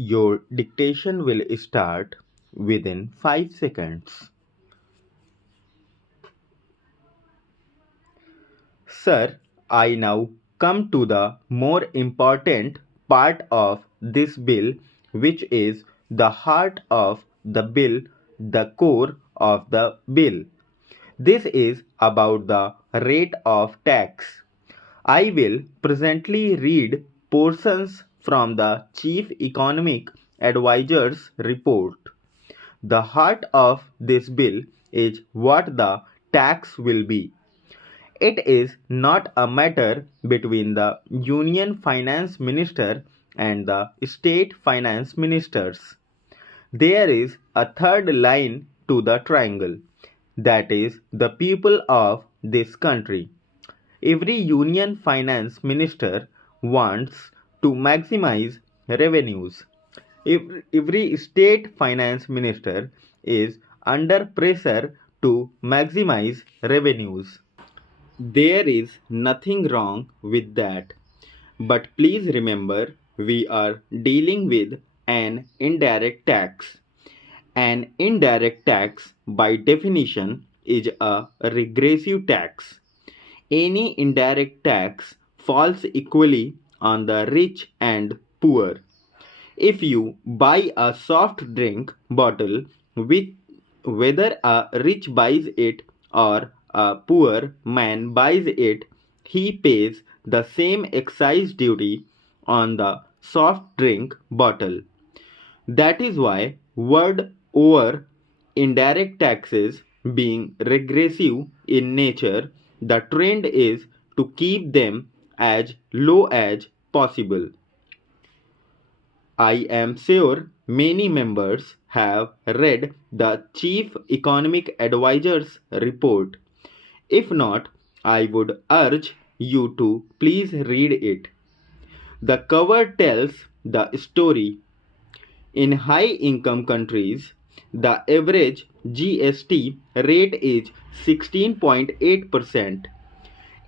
Your dictation will start within 5 seconds. Sir, I now come to the more important part of this bill, which is the heart of the bill, the core of the bill. This is about the rate of tax. I will presently read portions from the Chief Economic Advisor's report. The heart of this bill is what the tax will be. It is not a matter between the Union Finance Minister and the State Finance Ministers. There is a third line to the triangle, that is, the people of this country. Every Union Finance Minister wants to maximize revenues. Every State Finance Minister is under pressure to maximize revenues. There is nothing wrong with that. But please remember, we are dealing with an indirect tax. An indirect tax, by definition, is a regressive tax. Any indirect tax falls equally on the rich and poor. If you buy a soft drink bottle, whether a rich buys it or a poor man buys it, he pays the same excise duty on the soft drink bottle. That is why word over indirect taxes being regressive in nature, the trend is to keep them as low as possible. I am sure many members have read the Chief Economic Advisor's report. If not, I would urge you to please read it. The cover tells the story. In high income countries, the average GST rate is 16.8%.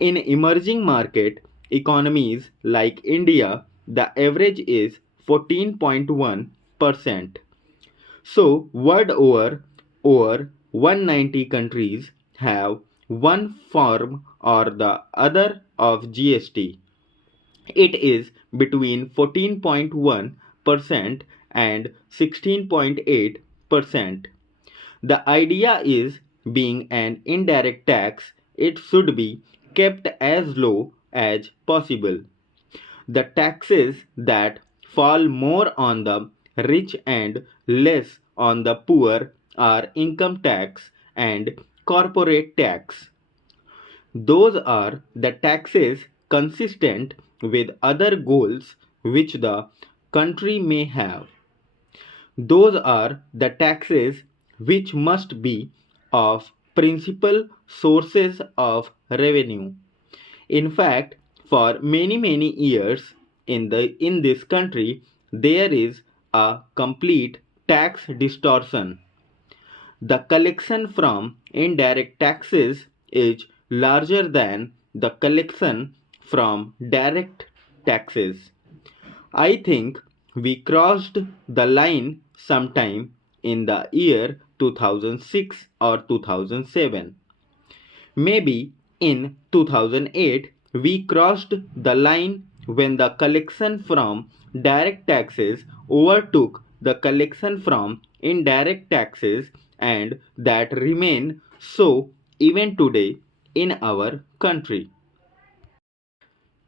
In emerging market economies like India, the average is 14.1%. So, world over 190 countries have one form or the other of GST. It is between 14.1% and 16.8%. The idea is, being an indirect tax, it should be kept as low as possible. The taxes that fall more on the rich and less on the poor are income tax and corporate tax. Those are the taxes consistent with other goals which the country may have. Those are the taxes which must be of principal sources of revenue. In fact, for many years in this country, there is a complete tax distortion. The collection from indirect taxes is larger than the collection from direct taxes. I think we crossed the line sometime in the year 2006 or 2007. Maybe in 2008 we crossed the line when the collection from direct taxes overtook the collection from indirect taxes, and that remain so even today in our country.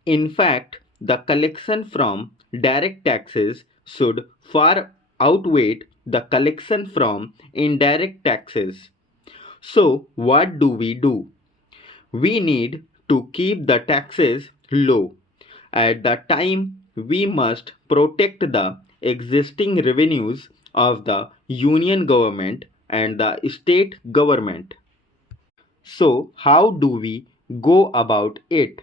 In fact, the collection from direct taxes should far outweigh the collection from indirect taxes. So, what do? We need to keep the taxes low. At the time, we must protect the existing revenues of the union government and the state government. So, how do we go about it?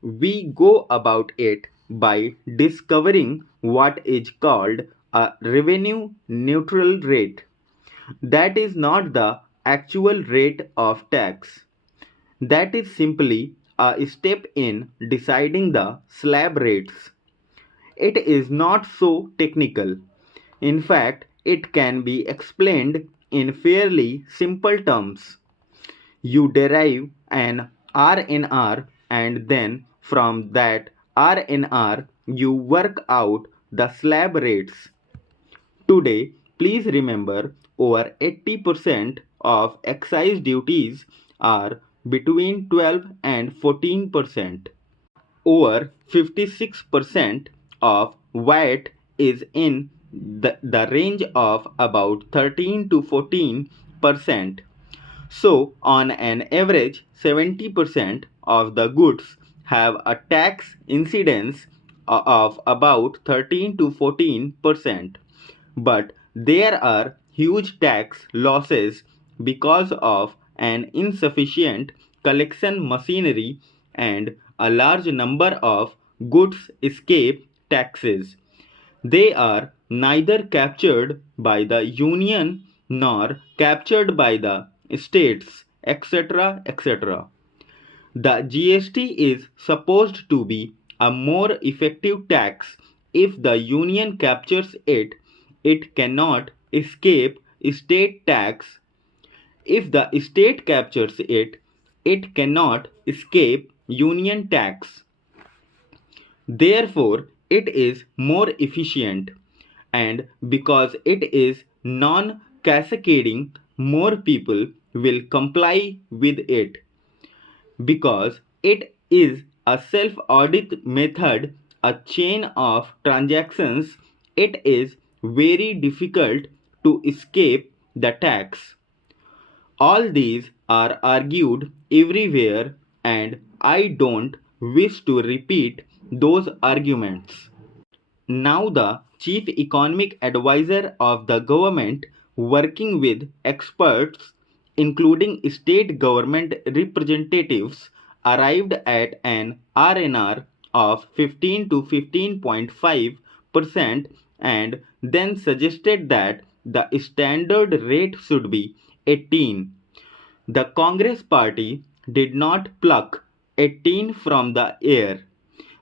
We go about it by discovering what is called a revenue neutral rate. That is not the actual rate of tax. That is simply a step in deciding the slab rates. It is not so technical. In fact, it can be explained in fairly simple terms. You derive an RNR and then from that RNR you work out the slab rates. Today, please remember over 80% of excise duties are between 12 and 14%. Over 56% of VAT is in the range of about 13 to 14%. So, on an average, 70% of the goods have a tax incidence of about 13 to 14%. But there are huge tax losses because of an insufficient collection machinery and a large number of goods escape taxes. They are neither captured by the union nor captured by the states, etc. etc. The GST is supposed to be a more effective tax. If the union captures it, it cannot escape state tax. If the state captures it, it cannot escape union tax. Therefore, it is more efficient, and because it is non cascading, more people will comply with it. Because it is a self audit method, a chain of transactions, it is very difficult to escape the tax. All these are argued everywhere, and I don't wish to repeat those arguments. Now, the chief economic advisor of the government, working with experts, including state government representatives, arrived at an RNR of 15 to 15.5% and then suggested that the standard rate should be 18. The Congress party did not pluck 18 from the air.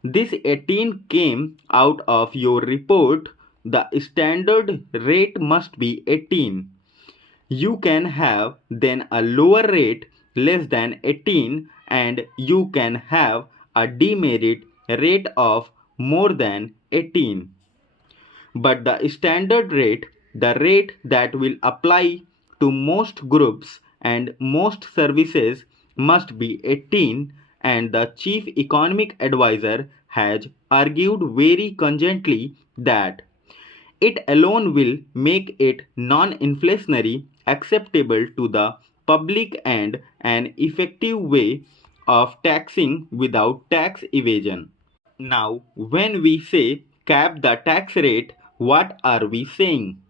This 18 came out of your report. The standard rate must be 18. You can have then a lower rate less than 18, and you can have a demerit rate of more than 18. But the standard rate, the rate that will apply to most groups and most services, must be 18, and the chief economic advisor has argued very cogently that it alone will make it non-inflationary, acceptable to the public, and an effective way of taxing without tax evasion. Now, when we say cap the tax rate, what are we saying?